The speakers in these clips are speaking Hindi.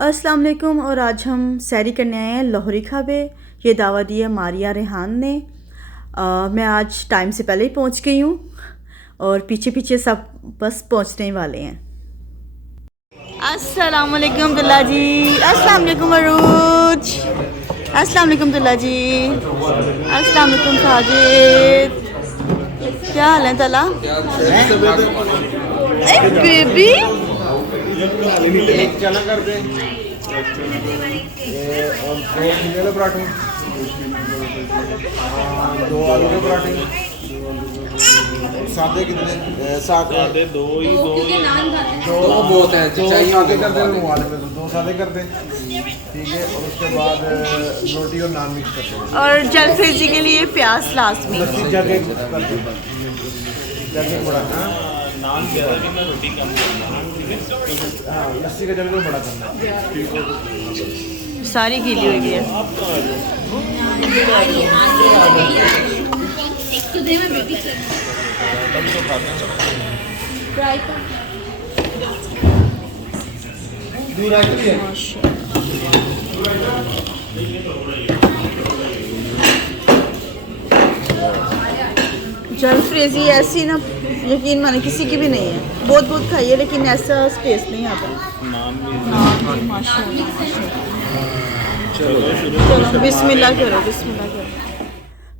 अस्सलाम वालेकुम। और आज हम सैरी करने आए हैं लाहौरी खाबे। ये दावा दी है मारिया रेहान ने। मैं आज टाइम से पहले ही पहुंच गई हूँ और पीछे पीछे सब बस पहुंचने ही वाले हैं। अस्सलाम वालेकुम दुल्ला जी। अस्सलाम वालेकुम अरूज। अस्सलाम वालेकुम दुल्ला जी। अस्सलाम वालेकुम साजिद। क्या हाल है तला? बेबी चना कर दे और दो खीरे के पराठे, दो आलू के पराठे, सादे कितने? सादे दो ही, दो बहुत है। दो सादे कर दे, दो सादे कर दे, ठीक है। और उसके बाद रोटी और नान मिक्स कर दे। और जलफ्रेजी के लिए प्याज लाजमी। जगह बड़ा नान रोटी कम करना, लस्सी का जगह बड़ा करना, सारी गीली हुई है। जलफ्रेजी ऐसी ना यकीन माने किसी की भी नहीं है। बहुत बहुत खाइए लेकिन ऐसा टेस्ट नहीं आता। चलो बिस्मिल्लाह करो, बिस्मिल्लाह करो।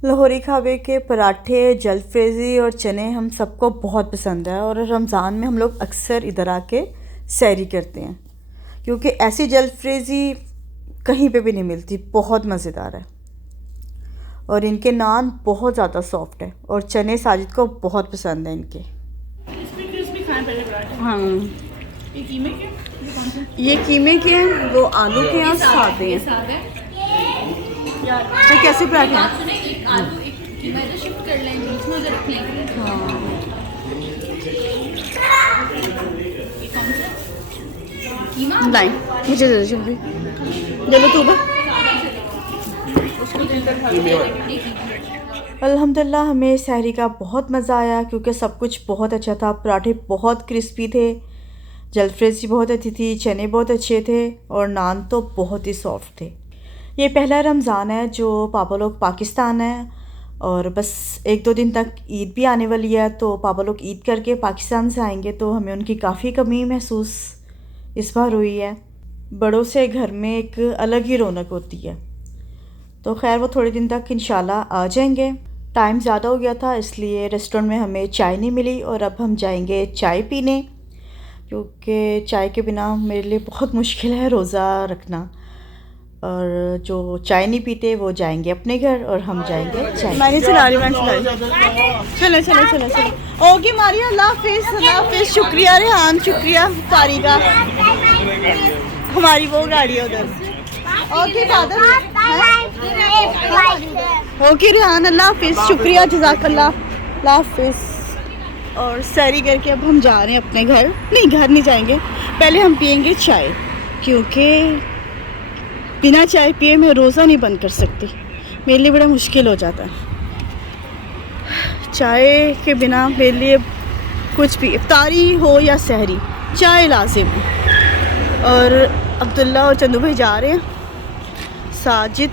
लाहौरी खाबे के पराठे, जलफ्रेजी और चने हम सबको बहुत पसंद है और रमज़ान में हम लोग अक्सर इधर आके सैरी करते हैं क्योंकि ऐसी जलफ्रेजी कहीं पे भी नहीं मिलती। बहुत मज़ेदार है और इनके नान बहुत ज़्यादा सॉफ्ट है और चने साजिद को बहुत पसंद है इनके। हाँ, ये कीमे के हैं, वो आलू के हैं और सादे हैं। तो कैसे पराठे हैं? नहीं मुझे दे दो जल्दी, दे लो तू। अल्हम्दुलिल्लाह हमें सहरी का बहुत मज़ा आया क्योंकि सब कुछ बहुत अच्छा था। पराठे बहुत क्रिस्पी थे, जलफ्रेजी बहुत अच्छी थी, चने बहुत अच्छे थे और नान तो बहुत ही सॉफ्ट थे। ये पहला रमज़ान है जो पापा लोग पाकिस्तान है और बस 1-2 दिन तक ईद भी आने वाली है, तो पापा लोग ईद करके पाकिस्तान से आएंगे तो हमें उनकी काफ़ी कमी महसूस इस बार हुई है। बड़ों से घर में एक अलग ही रौनक होती है। तो खैर वो थोड़े दिन तक इंशाल्लाह आ जाएंगे। टाइम ज़्यादा हो गया था इसलिए रेस्टोरेंट में हमें चाय नहीं मिली और अब हम जाएंगे चाय पीने क्योंकि चाय के बिना मेरे लिए बहुत मुश्किल है रोज़ा रखना। और जो चाय नहीं पीते वो जाएंगे अपने घर और हम जाएंगे चाय। मैं नहीं चला रही, मैं चला रही। चलो चलो चलो चलो। ओके मारिया, अल्लाह हाफिज़, अल्लाह हाफिज़। शुक्रिया रेहान, शुक्रिया तारी का। हमारी वो गाड़ी है उधर। ओके फादर, ओके रेहान, अल्लाह हाफिज़, शुक्रिया, जज़ाकल्लाह, अल्लाह हाफिज़। और सैरी करके अब हम जा रहे हैं अपने घर। नहीं, घर नहीं जाएंगे, पहले हम पियेंगे चाय क्योंकि बिना चाय पिए मैं रोज़ा नहीं बंद कर सकती। मेरे लिए बड़ा मुश्किल हो जाता है चाय के बिना। मेरे लिए कुछ भी, इफ्तारी हो या सहरी, चाय लाजिम है। और अब्दुल्ला और चंदू भाई जा रहे हैं, साजिद,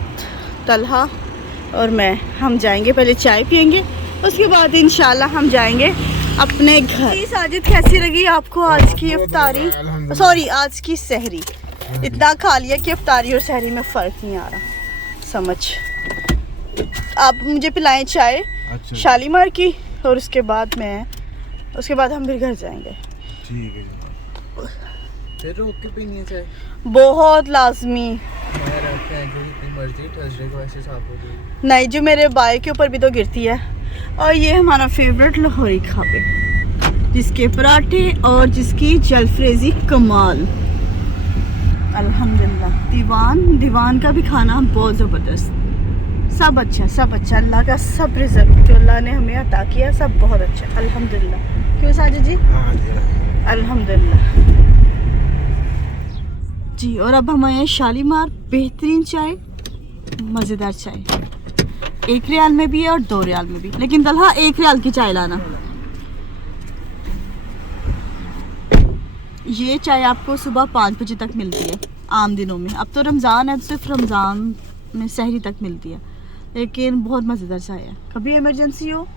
तलहा और मैं। हम जाएंगे, पहले चाय पियेंगे, उसके बाद इंशाल्लाह हम जाएंगे अपने घर। साजिद कैसी लगी आपको आज की इफ्तारी, सॉरी आज की सहरी? इतना खा लिया कि इफ्तारी और सहरी में फ़र्क नहीं आ रहा समझ। आप मुझे पिलाएं चाय। अच्छा। शालीमार की, और उसके बाद हम फिर घर जाएंगे। ठीक है। फिर रोक के पीनी है चाय? बहुत लाजमी। नहीं, जो मेरे बाई के ऊपर भी तो गिरती है। और ये हमारा फेवरेट लाहौरी खाबे जिसके पराठे और जिसकी जलफ्रेजी कमाल। अल्हम्दुलिल्लाह। दीवान का भी खाना बहुत ज़बरदस्त, सब अच्छा। अल्लाह का सब रिज़्क जो अल्लाह ने हमें अता किया सब बहुत अच्छा, अल्हम्दुलिल्लाह। क्यों साजिद जी? अल्हम्दुलिल्लाह जी। और अब हम आए शालीमार, बेहतरीन चाय, मज़ेदार चाय। 1 रियाल में भी है और 2 रियाल में भी, लेकिन तलहा 1 रियाल की चाय लाना। ये चाय आपको सुबह 5 बजे तक मिलती है। आम दिनों में। अब तो रमज़ान है तो सिर्फ रमज़ान में सहरी तक मिलती है, लेकिन बहुत मज़ेदार चाय है। कभी इमरजेंसी हो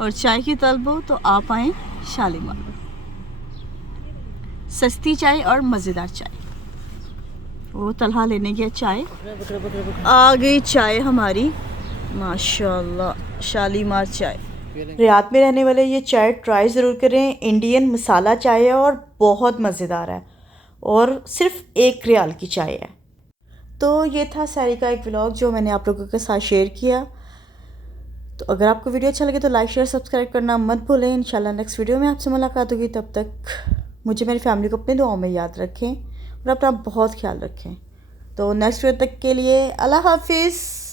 और चाय की तलब हो तो आप आएँ शालीमार। सस्ती चाय और मज़ेदार चाय। वो तलहा लेने गया चाय, आ गई चाय हमारी माशाल्लाह, शालीमार चाय। रियाद में रहने वाले ये चाय ट्राई ज़रूर करें। इंडियन मसाला चाय है और बहुत मज़ेदार है और सिर्फ 1 रियाल की चाय है। तो ये था सहरी का एक व्लॉग जो मैंने आप लोगों के साथ शेयर किया। तो अगर आपको वीडियो अच्छा लगे तो लाइक शेयर सब्सक्राइब करना मत भूलें। इंशाल्लाह नेक्स्ट वीडियो में आपसे मुलाकात होगी। तब तक मुझे मेरी फैमिली को अपने दुआओं में याद रखें और अपना बहुत ख्याल रखें। तो नेक्स्ट वीडियो तक के लिए अल्लाह हाफिज़।